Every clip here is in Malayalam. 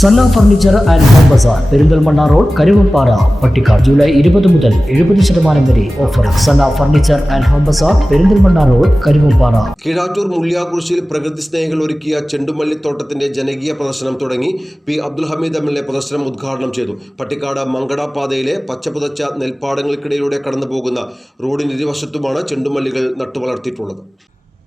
Sanna furniture and home bazaar Perinthalmanna road Karuvappara Pattikkad July ഇരുപത് മുതൽ എഴുപത് ശതമാനം വരെ offer Sanna furniture and home bazaar Perinthalmanna road Karuvappara Keezhattur മുള്ളിയാകുറിശിയിൽ പ്രകൃതി സ്നേഹികൾ ഒരുക്കിയ ചെണ്ടുമല്ലിത്തോട്ടത്തിന്റെ ജനകീയ പ്രദർശനം തുടങ്ങി P Abdul Hameed M L A പ്രദർശനം ഉദ്ഘാടനം ചെയ്തു. പട്ടിക്കാട് മങ്കട പാതയിലെ പച്ചപുതച്ച നെൽപ്പാടങ്ങൾക്കിടയിലൂടെ കടന്നുപോകുന്ന റോഡിന് ഇരുവശത്തുമാണ് ചെണ്ടുമല്ലികൾ നട്ടുവളർത്തിയിട്ടുള്ളത്.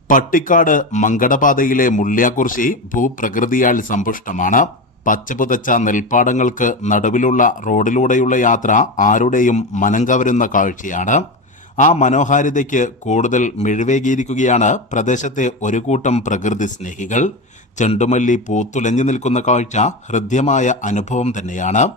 പട്ടിക്കാട് മങ്കടപാതയിലെ മുള്ളിയാക്കുറിശി ഭൂപ്രകൃതിയാൽ സമ്പുഷ്ടമാണ്. പച്ചപുതച്ച നെൽപ്പാടങ്ങൾക്ക് നടുവിലുള്ള റോഡിലൂടെയുള്ള യാത്ര ആരുടെയും മനം കവരുന്ന കാഴ്ചയാണ്. ആ മനോഹാരിതയ്ക്ക് കൂടുതൽ മിഴിവേകിയിരിക്കുകയാണ് പ്രദേശത്തെ ഒരു കൂട്ടം പ്രകൃതി സ്നേഹികൾ. ചെണ്ടുമല്ലി പൂത്തുലഞ്ഞു നിൽക്കുന്ന കാഴ്ച ഹൃദ്യമായ അനുഭവം തന്നെയാണ്.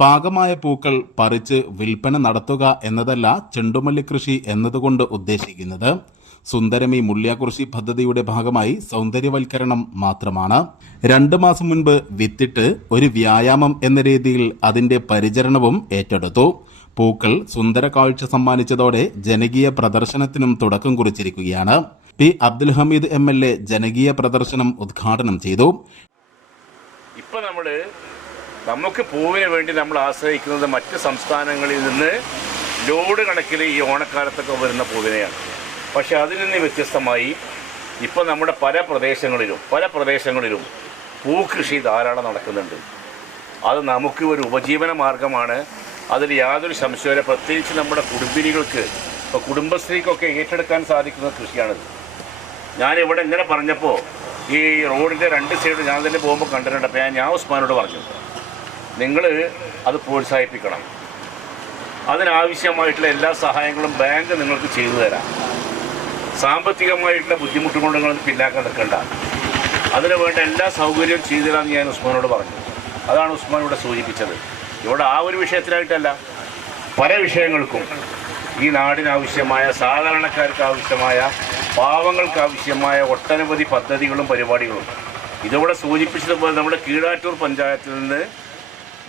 പാകമായ പൂക്കൾ പറിച്ച് വിൽപ്പന നടത്തുക എന്നതല്ല ചെണ്ടുമല്ലി കൃഷി എന്നതുകൊണ്ട് ഉദ്ദേശിക്കുന്നത്. സുന്ദരമി മുള്ളിയാകുറിശി പദ്ധതിയുടെ ഭാഗമായി സൗന്ദര്യവൽക്കരണം മാത്രമാണ്. രണ്ട് മാസം മുൻപ് വിത്തിട്ട് ഒരു വ്യായാമം എന്ന രീതിയിൽ അതിന്റെ പരിചരണവും ഏറ്റെടുത്തു. പൂക്കൾ സുന്ദര കാഴ്ച സമ്മാനിച്ചതോടെ ജനകീയ പ്രദർശനത്തിനും തുടക്കം കുറിച്ചിരിക്കുകയാണ്. P. Abdul Hameed M. L. A ജനകീയ പ്രദർശനം ഉദ്ഘാടനം ചെയ്തു. ഇപ്പൊ നമ്മൾ നമുക്ക് പൂവിന് വേണ്ടി നമ്മൾ ആശ്രയിക്കുന്നത് മറ്റ് സംസ്ഥാനങ്ങളിൽ നിന്ന് ലോഡ് കണക്കിൽ ഈ ഓണക്കാലത്തൊക്കെ വരുന്ന പൂവിനെയാണ്. പക്ഷെ അതിൽ നിന്ന് വ്യത്യസ്തമായി ഇപ്പോൾ നമ്മുടെ പല പ്രദേശങ്ങളിലും പല പ്രദേശങ്ങളിലും പൂക്കൃഷി ധാരാളം നടക്കുന്നുണ്ട്. അത് നമുക്ക് ഒരു ഉപജീവന മാർഗമാണ്. അതിൽ യാതൊരു സംശയമില്ല പ്രത്യേകിച്ച് നമ്മുടെ കുടുംബിനികൾക്ക് ഇപ്പോൾ കുടുംബശ്രീക്കൊക്കെ ഏറ്റെടുക്കാൻ സാധിക്കുന്ന കൃഷിയാണിത്. ഞാനിവിടെ ഇങ്ങനെ പറഞ്ഞപ്പോൾ ഈ റോഡിന്റെ രണ്ട് സൈഡ് ഞാൻ തന്നെ പോകുമ്പോൾ കണ്ടിട്ടുണ്ട്. അപ്പോൾ ഞാൻ ഞാൻ ഉസ്മാനോട് പറഞ്ഞു നിങ്ങൾ അത് പ്രോത്സാഹിപ്പിക്കണം. അതിനാവശ്യമായിട്ടുള്ള എല്ലാ സഹായങ്ങളും ബാങ്ക് നിങ്ങൾക്ക് ചെയ്തു തരാം. സാമ്പത്തികമായിട്ടുള്ള ബുദ്ധിമുട്ടുകൊണ്ട് നിങ്ങൾ പിന്നാക്കം നിൽക്കേണ്ട. അതിന് വേണ്ട എല്ലാ സൗകര്യവും ചെയ്തു തരാമെന്ന് ഞാൻ ഉസ്മാനോട് പറഞ്ഞു. അതാണ് ഉസ്മാൻ ഇവിടെ സൂചിപ്പിച്ചത്. ഇവിടെ ആ ഒരു വിഷയത്തിലായിട്ടല്ല പല വിഷയങ്ങൾക്കും ഈ നാടിനാവശ്യമായ സാധാരണക്കാർക്ക് ആവശ്യമായ പാവങ്ങൾക്ക് ആവശ്യമായ ഒട്ടനവധി പദ്ധതികളും പരിപാടികളും. ഇതിവിടെ സൂചിപ്പിച്ചതുപോലെ നമ്മുടെ കീഴാറ്റൂർ പഞ്ചായത്തിൽ നിന്ന്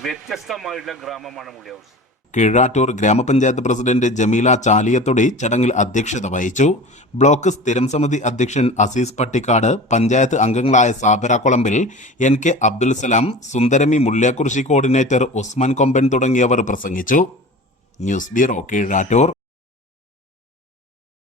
വ്യത്യസ്തമായിട്ടുള്ള ഗ്രാമമാണ് മുള്ളിഹൗസ് കീഴാറ്റൂർ ഗ്രാമപഞ്ചായത്ത് പ്രസിഡന്റ് ജമീല ചാലിയത്തൊടി ചടങ്ങിൽ അധ്യക്ഷത വഹിച്ചു. ബ്ലോക്ക് സ്ഥിരം സമിതി അധ്യക്ഷൻ അസീസ് പട്ടിക്കാട് പഞ്ചായത്ത് അംഗങ്ങളായ സാബര കൊളമ്പിൽ എൻ കെ അബ്ദുൽ സലാം സുന്ദരമി മുള്ളിയാക്കുറിശി കോർഡിനേറ്റർ ഉസ്മാൻ കൊമ്പൻ തുടങ്ങിയവർ പ്രസംഗിച്ചു. News bureau Keezhattur.